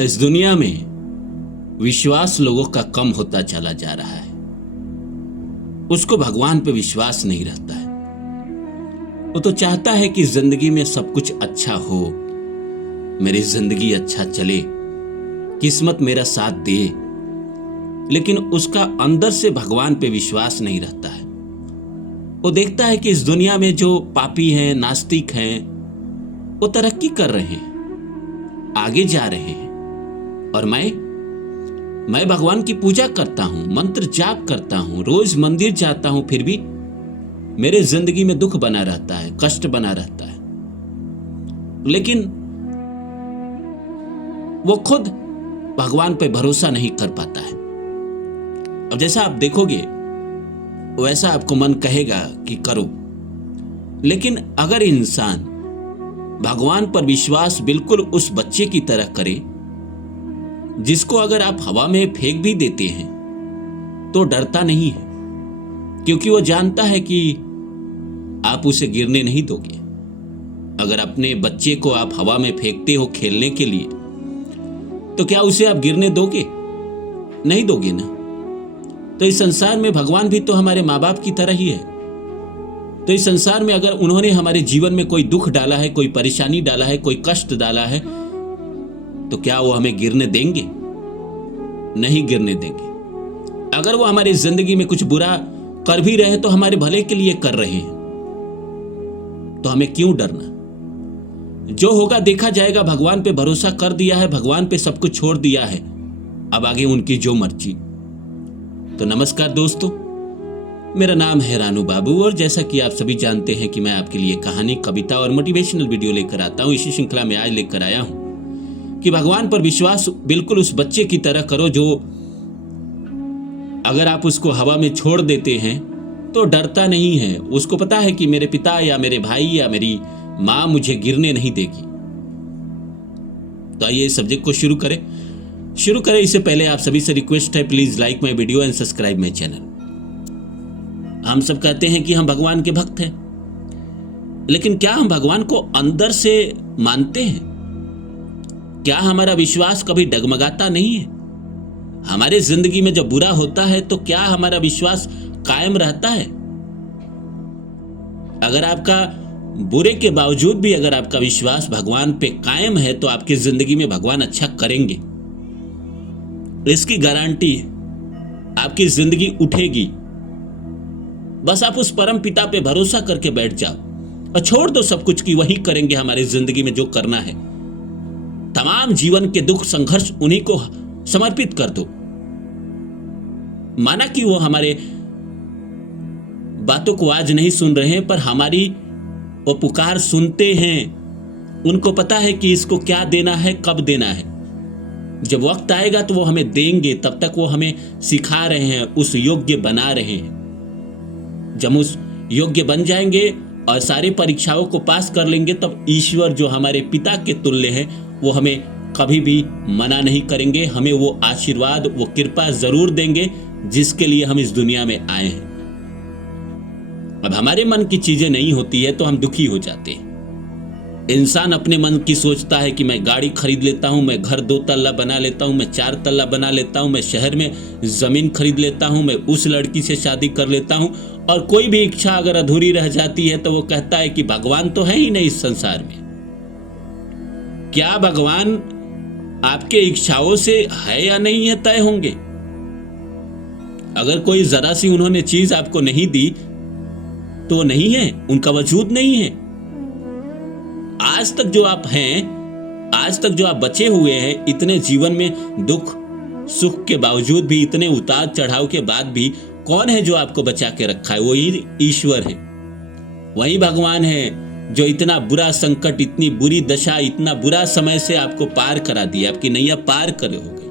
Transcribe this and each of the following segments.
इस दुनिया में विश्वास लोगों का कम होता चला जा रहा है। उसको भगवान पे विश्वास नहीं रहता है। वो तो चाहता है कि जिंदगी में सब कुछ अच्छा हो, मेरी जिंदगी अच्छा चले, किस्मत मेरा साथ दे, लेकिन उसका अंदर से भगवान पे विश्वास नहीं रहता है। वो देखता है कि इस दुनिया में जो पापी हैं, नास्तिक हैं, वो तरक्की कर रहे हैं, आगे जा रहे हैं, और मैं भगवान की पूजा करता हूं, मंत्र जाप करता हूं, रोज मंदिर जाता हूं, फिर भी मेरे जिंदगी में दुख बना रहता है, कष्ट बना रहता है। लेकिन वो खुद भगवान पे भरोसा नहीं कर पाता है। अब जैसा आप देखोगे वैसा आपको मन कहेगा कि करो, लेकिन अगर इंसान भगवान पर विश्वास बिल्कुल उस बच्चे की तरह करे जिसको अगर आप हवा में फेंक भी देते हैं तो डरता नहीं है, क्योंकि वो जानता है कि आप उसे गिरने नहीं दोगे। अगर अपने बच्चे को आप हवा में फेंकते हो खेलने के लिए, तो क्या उसे आप गिरने दोगे? नहीं दोगे ना। तो इस संसार में भगवान भी तो हमारे माँ बाप की तरह ही है। तो इस संसार में अगर उन्होंने हमारे जीवन में कोई दुख डाला है, कोई परेशानी डाला है, कोई कष्ट डाला है, तो क्या वो हमें गिरने देंगे? नहीं गिरने देंगे। अगर वो हमारी जिंदगी में कुछ बुरा कर भी रहे तो हमारे भले के लिए कर रहे हैं, तो हमें क्यों डरना? जो होगा देखा जाएगा। भगवान पे भरोसा कर दिया है, भगवान पे सब कुछ छोड़ दिया है, अब आगे उनकी जो मर्जी। तो नमस्कार दोस्तों, मेरा नाम है रानू बाबू, और जैसा कि आप सभी जानते हैं कि मैं आपके लिए कहानी, कविता और मोटिवेशनल वीडियो लेकर आता हूं। इसी श्रृंखला में आज लेकर आया हूं कि भगवान पर विश्वास बिल्कुल उस बच्चे की तरह करो जो अगर आप उसको हवा में छोड़ देते हैं तो डरता नहीं है। उसको पता है कि मेरे पिता या मेरे भाई या मेरी मां मुझे गिरने नहीं देगी। तो आइए इस सब्जेक्ट को शुरू करें। इससे पहले आप सभी से रिक्वेस्ट है, please like my video and subscribe my channel. हम सब कहते हैं कि हम भगवान के भक्त हैं, लेकिन क्या हम भगवान को अंदर से मानते हैं? क्या हमारा विश्वास कभी डगमगाता नहीं है? हमारे जिंदगी में जब बुरा होता है तो क्या हमारा विश्वास कायम रहता है? अगर आपका बुरे के बावजूद भी अगर आपका विश्वास भगवान पे कायम है तो आपकी जिंदगी में भगवान अच्छा करेंगे, इसकी गारंटी है। आपकी जिंदगी उठेगी। बस आप उस परम पिता पे भरोसा करके बैठ जाओ और छोड़ दो सब कुछ कि वही करेंगे हमारी जिंदगी में जो करना है। तमाम जीवन के दुख संघर्ष उन्हीं को समर्पित कर दो। माना कि वो हमारे बातों को आज नहीं सुन रहे हैं, पर हमारी वो पुकार सुनते हैं। उनको पता है कि इसको क्या देना है, कब देना है। जब वक्त आएगा तो वो हमें देंगे। तब तक वो हमें सिखा रहे हैं, उस योग्य बना रहे हैं। जब उस योग्य बन जाएंगे और सारी परीक्षाओं को पास कर लेंगे, तब ईश्वर जो हमारे पिता के तुल्य हैं, वो हमें कभी भी मना नहीं करेंगे। हमें वो आशीर्वाद, वो कृपा जरूर देंगे जिसके लिए हम इस दुनिया में आए हैं। अब हमारे मन की चीजें नहीं होती है तो हम दुखी हो जाते हैं। इंसान अपने मन की सोचता है कि मैं गाड़ी खरीद लेता हूं, मैं घर 2 तल्ला बना लेता हूं, मैं 4 तल्ला बना लेता हूं, मैं शहर में जमीन खरीद लेता हूं, मैं उस लड़की से शादी कर लेता हूं। और कोई भी इच्छा अगर अधूरी रह जाती है तो वो कहता है कि भगवान तो है ही नहीं इस संसार में। क्या भगवान आपके इच्छाओं से है या नहीं है तय होंगे? अगर कोई जरा सी उन्होंने चीज आपको नहीं दी तो नहीं है, उनका वजूद नहीं है। आज तक जो आप हैं, आज तक जो आप बचे हुए हैं, इतने जीवन में दुख सुख के बावजूद भी, इतने उतार चढ़ाव के बाद भी, कौन है जो आपको बचा के रखा है? वही ईश्वर है, वही भगवान है जो इतना बुरा संकट, इतनी बुरी दशा, इतना बुरा समय से आपको पार करा दिया। आपकी नैया पार करे हो गई,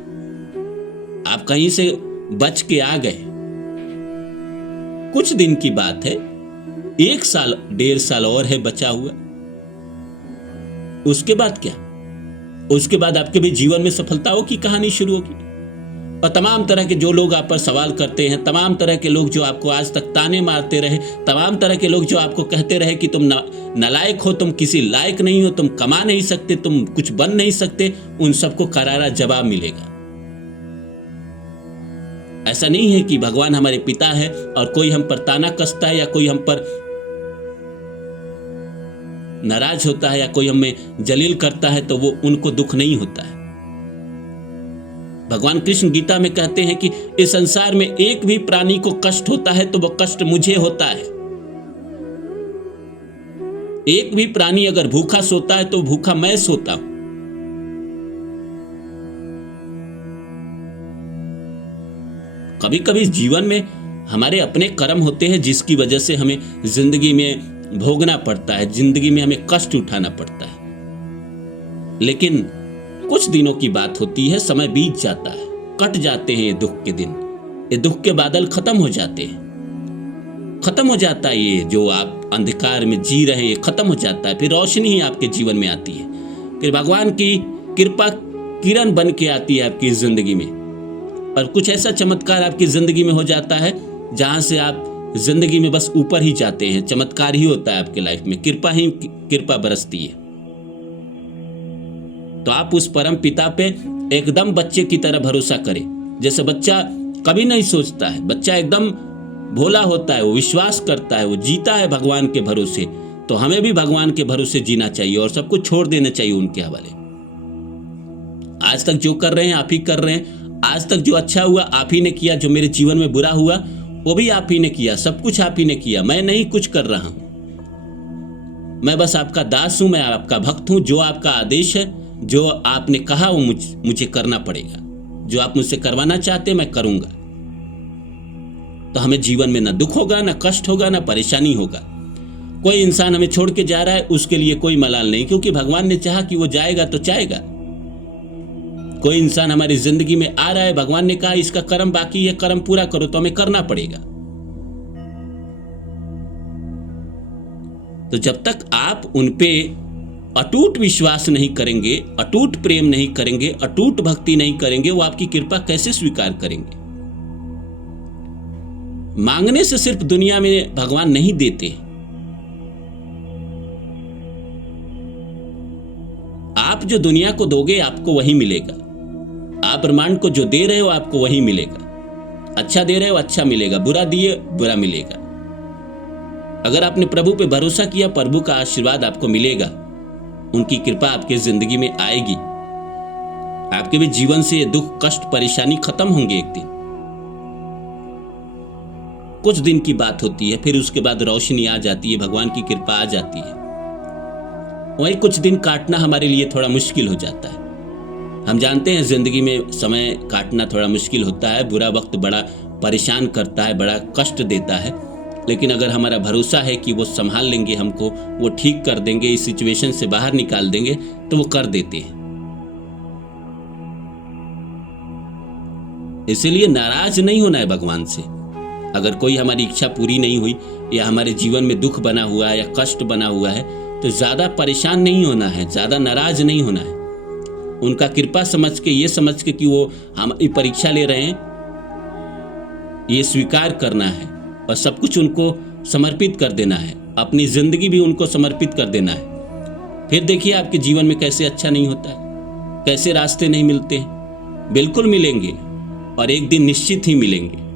आप कहीं से बच के आ गए। कुछ दिन की बात है, 1 साल 1.5 साल और है बचा हुआ। उसके बाद क्या? उसके बाद आपके भी जीवन में सफलताओं की कहानी शुरू होगी। और तमाम तरह के जो लोग आप पर सवाल करते हैं, तमाम तरह के लोग जो आपको आज तक ताने मारते रहे, तमाम तरह के लोग जो आपको कहते रहे कि तुम नालायक हो, तुम किसी लायक नहीं हो, तुम कमा नहीं सकते, तुम कुछ बन नहीं सकते, उन सबको करारा जवाब मिलेगा। ऐसा नहीं है कि भगवान हमारे पिता है और कोई हम पर ताना कसता है या कोई हम पर नाराज होता है या कोई हमें जलील करता है तो वो उनको दुख नहीं होता है। भगवान कृष्ण गीता में कहते हैं कि इस संसार में एक भी प्राणी को कष्ट होता है तो वो कष्ट मुझे होता है। एक भी प्राणी अगर भूखा सोता है तो भूखा मैं सोता हूं। कभी कभी जीवन में हमारे अपने कर्म होते हैं जिसकी वजह से हमें जिंदगी में भोगना पड़ता है, जिंदगी में हमें कष्ट उठाना पड़ता है। लेकिन कुछ दिनों की बात होती है, समय बीत जाता है, कट जाते हैं ये दुख के दिन, ये दुख के बादल खत्म हो जाते हैं, खत्म हो जाता है ये जो आप अंधकार में जी रहे हैं, ये खत्म हो जाता है। फिर रोशनी ही आपके जीवन में आती है, फिर भगवान की कृपा किरण बन के आती है आपकी जिंदगी में, और कुछ ऐसा चमत्कार आपकी जिंदगी में हो जाता है जहां से आप जिंदगी में बस ऊपर ही जाते हैं। चमत्कार ही होता है आपके लाइफ में, कृपा ही कृपा बरसती है। तो आप उस परम पिता पे एकदम बच्चे की तरह भरोसा करें, जैसे बच्चा कभी नहीं सोचता है, बच्चा एकदम भोला होता है, वो विश्वास करता है, वो जीता है भगवान के भरोसे। तो हमें भी भगवान के भरोसे जीना चाहिए और सब कुछ छोड़ देना चाहिए उनके हवाले। आज तक जो कर रहे हैं आप ही कर रहे हैं, आज तक जो अच्छा हुआ आप ही ने किया, जो मेरे जीवन में बुरा हुआ वो भी आप ही ने किया, सब कुछ आप ही ने किया, मैं नहीं कुछ कर रहा हूं। मैं बस आपका दास हूं, मैं आपका भक्त हूं। जो आपका आदेश है, जो आपने कहा वो मुझे करना पड़ेगा, जो आप मुझसे करवाना चाहते मैं करूंगा। तो हमें जीवन में ना दुख होगा, ना कष्ट होगा, ना परेशानी होगा। कोई इंसान हमें छोड़ के जा रहा है उसके लिए कोई मलाल नहीं, क्योंकि भगवान ने चाहा कि वो जाएगा तो जाएगा। कोई इंसान हमारी जिंदगी में आ रहा है, भगवान ने कहा इसका कर्म बाकी है, कर्म पूरा करो, तो हमें करना पड़ेगा। तो जब तक आप उनपे अटूट विश्वास नहीं करेंगे, अटूट प्रेम नहीं करेंगे, अटूट भक्ति नहीं करेंगे, वो आपकी कृपा कैसे स्वीकार करेंगे? मांगने से सिर्फ दुनिया में भगवान नहीं देते, आप जो दुनिया को दोगे आपको वही मिलेगा। आप ब्रह्मांड को जो दे रहे हो आपको वही मिलेगा। अच्छा दे रहे हो अच्छा मिलेगा, बुरा दिए बुरा मिलेगा। अगर आपने प्रभु पे भरोसा किया, प्रभु का आशीर्वाद आपको मिलेगा, उनकी कृपा आपके जिंदगी में आएगी। आपके भी जीवन से ये दुख कष्ट परेशानी खत्म होंगे एक दिन। कुछ दिन की बात होती है, फिर उसके बाद रोशनी आ जाती है, भगवान की कृपा आ जाती है। वही कुछ दिन काटना हमारे लिए थोड़ा मुश्किल हो जाता है। हम जानते हैं जिंदगी में समय काटना थोड़ा मुश्किल होता है, बुरा वक्त बड़ा परेशान करता है, बड़ा कष्ट देता है। लेकिन अगर हमारा भरोसा है कि वो संभाल लेंगे हमको, वो ठीक कर देंगे, इस सिचुएशन से बाहर निकाल देंगे, तो वो कर देते हैं। इसीलिए नाराज नहीं होना है भगवान से। अगर कोई हमारी इच्छा पूरी नहीं हुई या हमारे जीवन में दुख बना हुआ है या कष्ट बना हुआ है, तो ज्यादा परेशान नहीं होना है, ज्यादा नाराज नहीं होना है। उनका कृपा समझ के, ये समझ के कि वो हमारी परीक्षा ले रहे हैं, ये स्वीकार करना है और सब कुछ उनको समर्पित कर देना है, अपनी जिंदगी भी उनको समर्पित कर देना है। फिर देखिए आपके जीवन में कैसे अच्छा नहीं होता है, कैसे रास्ते नहीं मिलते हैं। बिल्कुल मिलेंगे और एक दिन निश्चित ही मिलेंगे।